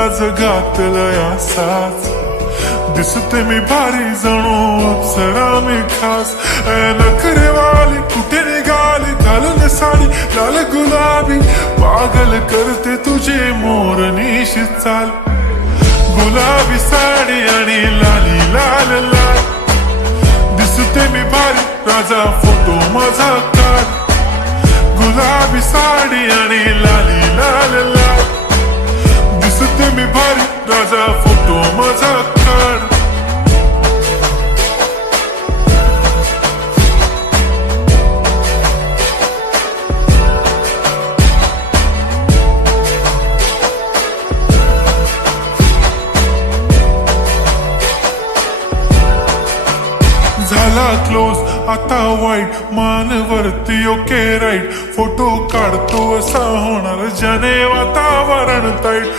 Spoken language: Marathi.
आज घातलंय असाच. दिसते मी भारी जणू अप्सरा मी खास. नखरेवाली कुठे निघाली घालून साडी लाल गुलाबी. पागल करते तुझे मोरनीशी चाल. गुलाबी साडी आणि लाली लाल लाल. दिसते मी भारी राजा फोटो माझा काढ. गुलाबी साडी आणि लाली लाल लाल. दिसते मी भारी राजा फोटो माझा काढ. झाला क्लोज आता वाईट मानवरती ओके राईट. फोटो काढतो असा होणार ज्याने वातावरण ताईट.